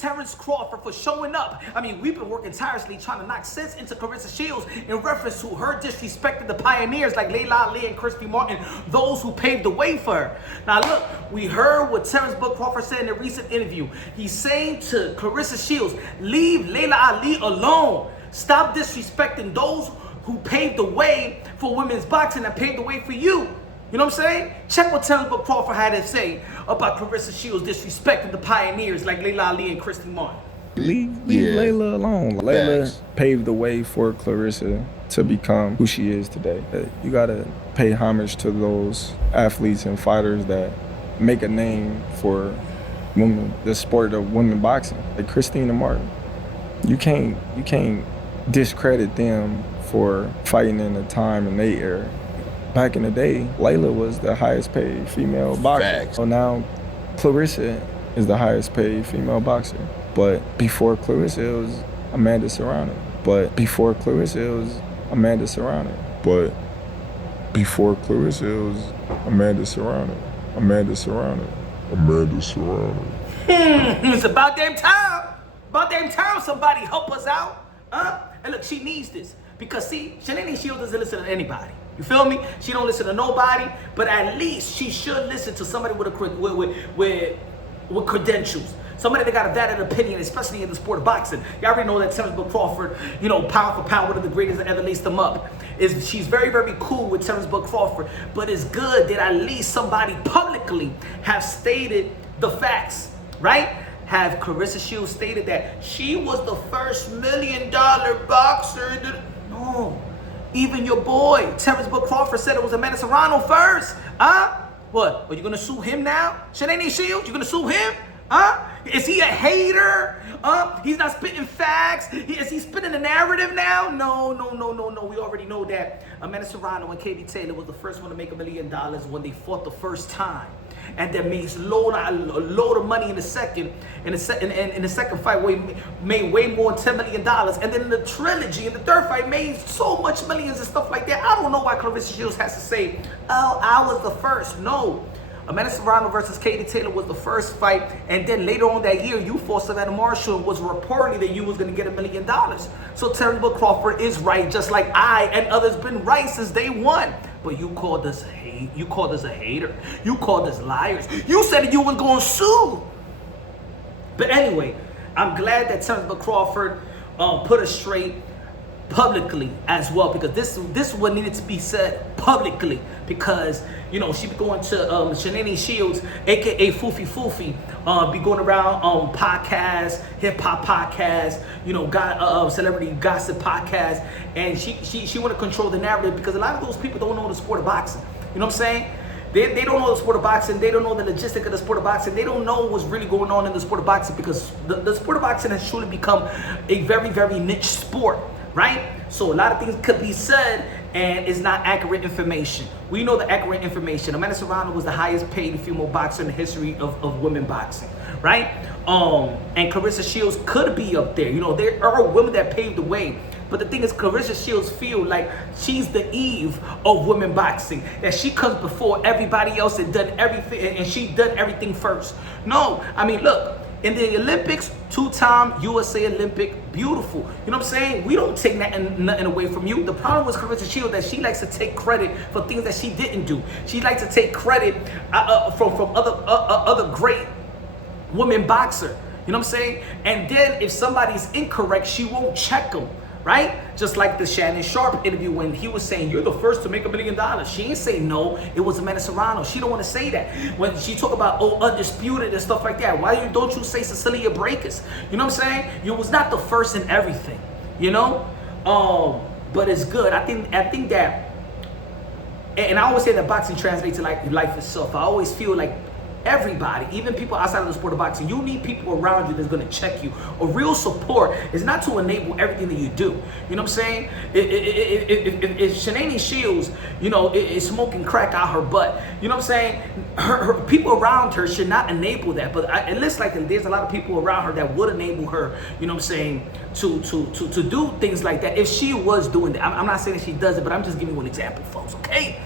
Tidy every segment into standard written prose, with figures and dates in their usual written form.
Terence Crawford for showing up. I mean, we've been working tirelessly trying to knock sense into Claressa Shields in reference to her disrespecting the pioneers like Laila Ali and Christy Martin, those who paved the way for her. Now look, we heard what Terence Crawford said in a recent interview. He's saying to Claressa Shields, leave Laila Ali alone. Stop disrespecting those who paved the way for women's boxing and paved the way for you. You know what I'm saying? Check what Terence Crawford had to say about Claressa Shields disrespecting the pioneers like Laila Ali and Christy Martin. Leave Laila alone. Laila paved the way for Claressa to become who she is today. You gotta pay homage to those athletes and fighters that make a name for women, the sport of women boxing. Like Christina Martin. You can't discredit them for fighting in a time and they era. Back in the day, Laila was the highest paid female boxer. Facts. So now Claressa is the highest paid female boxer. But before Claressa, it was Amanda Serrano. But before Claressa, it was Amanda Serrano. But before Claressa, it was Amanda Serrano. Amanda Serrano. Amanda Serrano. It's about damn time. About damn time somebody help us out. And look, she needs this. Because see, Claressa Shields doesn't listen to anybody. You feel me? She don't listen to nobody, but at least she should listen to somebody with credentials. Somebody that got a valid opinion, especially in the sport of boxing. You already know that Terence Crawford, you know, pound for pound, one of the greatest that ever laced them up. She's very, very cool with Terence Crawford, but it's good that at least somebody publicly have stated the facts, right? Have Claressa Shields stated that she was the first $1 million boxer? No. Even your boy, Terence Crawford, said it was Amanda Serrano first. What? Are you going to sue him now? Claressa Shields, you going to sue him? Is he a hater? He's not spitting facts? Is he spitting the narrative now? No. We already know that Amanda Serrano and Katie Taylor was the first one to make $1 million when they fought the first time. And that means a load of money in the second. In the second fight, made way more than $10 million. And then in the trilogy, in the third fight, made so much millions and stuff like that. I don't know why Claressa Shields has to say, oh, I was the first. No. Amanda Serrano versus Katie Taylor was the first fight, and then later on that year, you fought Savannah Marshall, and was reporting that you was going to get $1 million. So Terence Crawford is right, just like I and others been right since day one. But you called us you called us a hater. You called us liars. You said you were going to sue. But anyway, I'm glad that Terence Crawford put us straight publicly as well, because this is what needed to be said publicly, because you know she be going to Claressa Shields, aka Foofy, be going around podcasts, hip hop podcasts, you know, celebrity gossip podcasts, and she want to control the narrative, because a lot of those people don't know the sport of boxing. You know what I'm saying? They don't know the sport of boxing. They don't know the logistic of the sport of boxing. They don't know what's really going on in the sport of boxing, because the sport of boxing has truly become a very, very niche sport. Right? So a lot of things could be said and it's not accurate information. We know the accurate information. Amanda Serrano was the highest paid female boxer in the history of women boxing, right? And Claressa Shields could be up there. You know, there are women that paved the way. But the thing is, Claressa Shields feel like she's the Eve of women boxing. That she comes before everybody else and done everything, and she done everything first. No, I mean, look. In the Olympics, two-time USA Olympic, beautiful. You know what I'm saying? We don't take nothing away from you. The problem with Claressa Shields that she likes to take credit for things that she didn't do. She likes to take credit from other great women boxer. You know what I'm saying? And then if somebody's incorrect, she won't check them. Right? Just like the Shannon Sharp interview when he was saying, you're the first to make $1 million. She ain't say no, it was Amanda Serrano. She don't want to say that. When she talk about, oh, undisputed and stuff like that, why don't you say Cecilia Breakers? You know what I'm saying? You was not the first in everything, you know? But it's good. I think that, and I always say that boxing translates to like life itself. I always feel like everybody, even people outside of the sport of boxing, you need people around you that's going to check you. A real support is not to enable everything that you do. You know what I'm saying? If Claressa Shields, you know, is smoking crack out her butt, you know what I'm saying? Her people around her should not enable that. But it looks like there's a lot of people around her that would enable her, you know what I'm saying, to do things like that if she was doing that. I'm not saying that she does it, but I'm just giving you an example, folks, okay?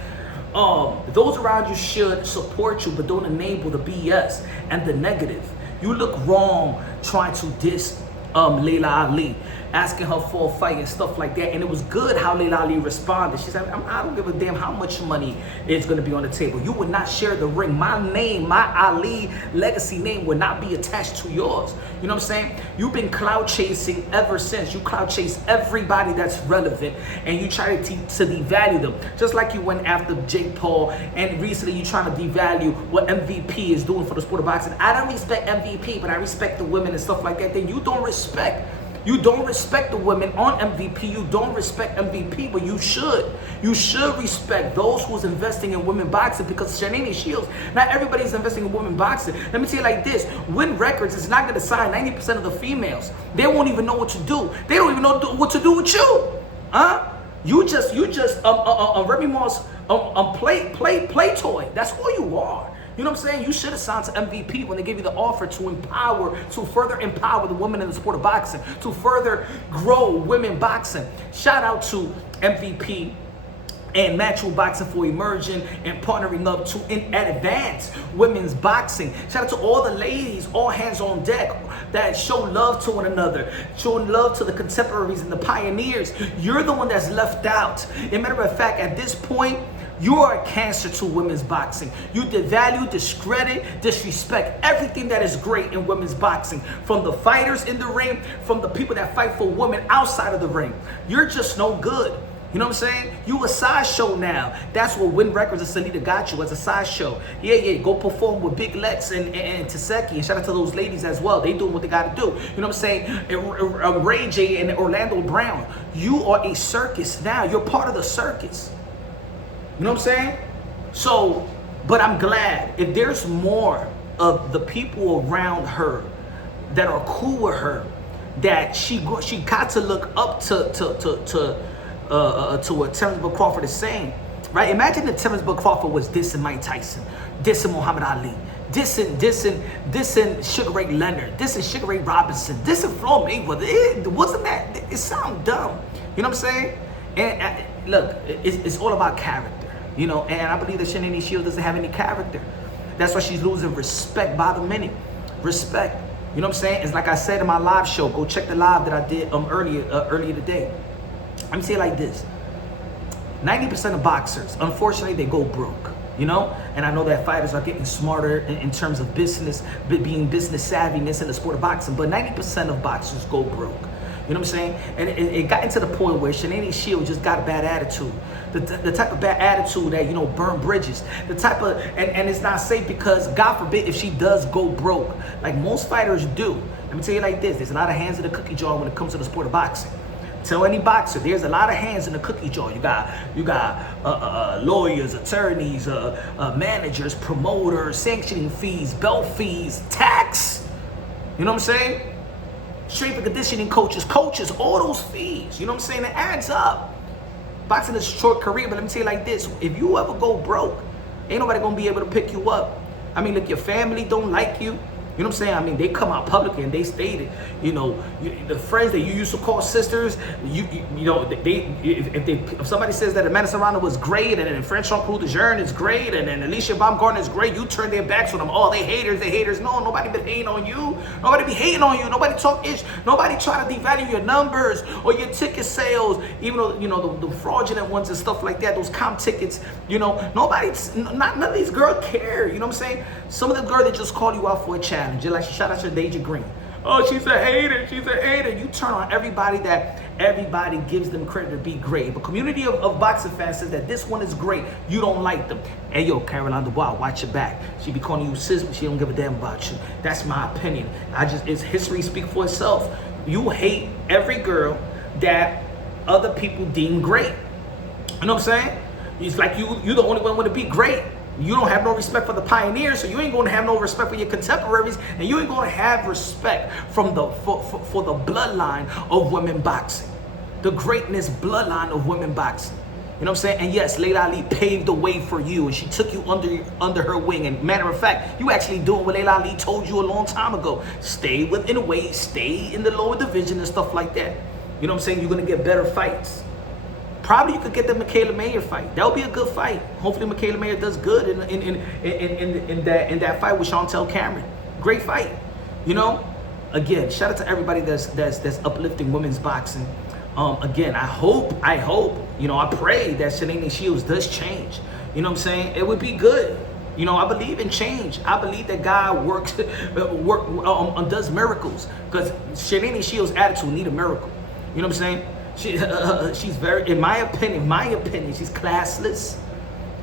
Those around you should support you, but don't enable the BS and the negative. You look wrong trying to diss Laila Ali, asking her for a fight and stuff like that. And it was good how Laila Ali responded. She said, I don't give a damn how much money is going to be on the table. You would not share the ring. My name, my Ali legacy name would not be attached to yours. You know what I'm saying? You've been cloud chasing ever since. You cloud chase everybody that's relevant, and you try to devalue them. Just like you went after Jake Paul, and recently you trying to devalue what MVP is doing for the sport of boxing. I don't respect MVP, but I respect the women and stuff like that. Then you don't respect. You don't respect the women on MVP. You don't respect MVP, but you should. You should respect those who's investing in women boxing, because Claressa Shields, not everybody's investing in women boxing. Let me tell you like this, Win Records is not going to sign 90% of the females. They won't even know what to do. They don't even know what to do with you. Huh? You just Remy Moss play toy. That's all you are. You know what I'm saying? You should have signed to MVP when they gave you the offer to further empower the women in the sport of boxing, to further grow women boxing. Shout out to MVP and Natural Boxing for emerging and partnering up to advance women's boxing. Shout out to all the ladies, all hands on deck, that show love to one another, showing love to the contemporaries and the pioneers. You're the one that's left out. As a matter of fact, at this point, you are a cancer to women's boxing. You devalue, discredit, disrespect everything that is great in women's boxing. From the fighters in the ring, from the people that fight for women outside of the ring. You're just no good. You know what I'm saying? You a sideshow now. That's what Win Records and Salida got you, as a sideshow. Yeah, go perform with Big Lex and Taseki. And shout out to those ladies as well. They doing what they got to do. You know what I'm saying? Ray J and Orlando Brown. You are a circus now. You're part of the circus. You know what I'm saying? So, but I'm glad if there's more of the people around her that are cool with her, that she got to look up to what Terence Crawford is saying, right? Imagine if Terence Crawford was dissing Mike Tyson, dissing Muhammad Ali, dissing Sugar Ray Leonard, dissing Sugar Ray Robinson, dissing Floyd Mayweather. Wasn't that? It sounds dumb. You know what I'm saying? And look, it's all about character. You know, and I believe that Claressa Shields doesn't have any character. That's why she's losing respect by the minute. Respect. You know what I'm saying? It's like I said in my live show. Go check the live that I did earlier today. Let me say it like this. 90% of boxers, unfortunately, they go broke. You know? And I know that fighters are getting smarter in terms of business, being business savviness in the sport of boxing. But 90% of boxers go broke. You know what I'm saying? And it got into the point where Claressa Shields just got a bad attitude. The type of bad attitude that, you know, burn bridges. The type of, and it's not safe, because God forbid if she does go broke, like most fighters do. Let me tell you like this, there's a lot of hands in the cookie jar when it comes to the sport of boxing. Tell any boxer, there's a lot of hands in the cookie jar. You got lawyers, attorneys, managers, promoters, sanctioning fees, belt fees, tax. You know what I'm saying? Strength and conditioning coaches, all those fees. You know what I'm saying? It adds up. Boxing is a short career, but let me tell you like this. If you ever go broke, ain't nobody going to be able to pick you up. I mean, look, your family don't like you. You know what I'm saying? I mean, they come out publicly and they stated, you know, the friends that you used to call sisters, you know, if somebody says that Amanda Serrano was great, and then Franchon Cruz de Jeune is great, and then Alicia Baumgartner is great, you turn their backs on them. Oh, they haters. No, nobody been hating on you. Nobody be hating on you. Nobody talk ish. Nobody try to devalue your numbers or your ticket sales, even though, you know, the fraudulent ones and stuff like that, those comp tickets, you know, none of these girls care. You know what I'm saying? Some of the girls that just call you out for a challenge. Just like shout out to Deja Green. Oh, she's a hater. You turn on everybody that everybody gives them credit to be great. But community of boxing fans says that this one is great. You don't like them. Hey, yo, Caroline Dubois, watch your back. She be calling you sis, but she don't give a damn about you. That's my opinion. It's history speak for itself. You hate every girl that other people deem great. You know what I'm saying? It's like you're the only one want to be great. You don't have no respect for the pioneers, so you ain't going to have no respect for your contemporaries, and you ain't going to have respect from for the bloodline of women boxing, the greatness bloodline of women boxing. You know what I'm saying? And yes, Laila Ali paved the way for you, and she took you under her wing. And matter of fact, you actually doing what Laila Ali told you a long time ago: stay within weight, stay in the lower division, and stuff like that. You know what I'm saying? You're going to get better fights. Probably you could get the Michaela Mayer fight. That would be a good fight. Hopefully Michaela Mayer does good in that fight with Chantel Cameron. Great fight. You know, again, shout out to everybody that's uplifting women's boxing. Again, I hope, you know, I pray that Shanae Shields does change. You know what I'm saying? It would be good. You know, I believe in change. I believe that God does miracles, because Shanae Shields' attitude need a miracle. You know what I'm saying? She's very, in my opinion, she's classless.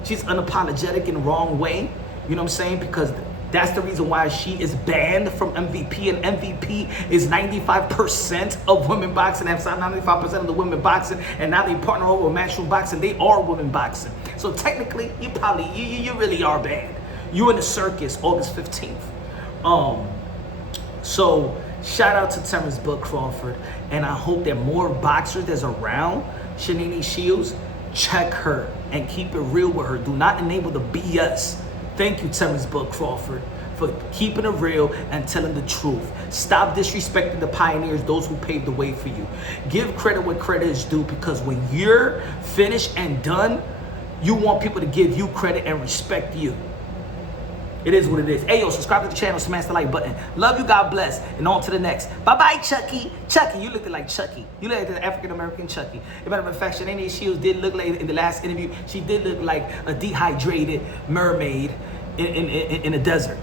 She's unapologetic in the wrong way. You know what I'm saying? Because that's the reason why she is banned from MVP, and MVP is 95% of women boxing. They have signed 95% of the women boxing, and now they partner over with Matchroom Boxing. They are women boxing. So technically, you really are banned. You in the circus August 15th. So shout out to Terence Crawford, and I hope that more boxers that's around Shanae Shields check her and keep it real with her. Do not enable the BS. Thank you, Terence Crawford, for keeping it real and telling the truth. Stop disrespecting the pioneers, those who paved the way for you. Give credit where credit is due, because when you're finished and done, you want people to give you credit and respect you. It is what it is. Hey, yo, subscribe to the channel, smash the like button. Love you, God bless, and on to the next. Bye-bye, Chucky. Chucky, you looked like Chucky. You look like the African-American Chucky. As a matter of fact, Shanae Shields did look like, in the last interview, she did look like a dehydrated mermaid in a desert.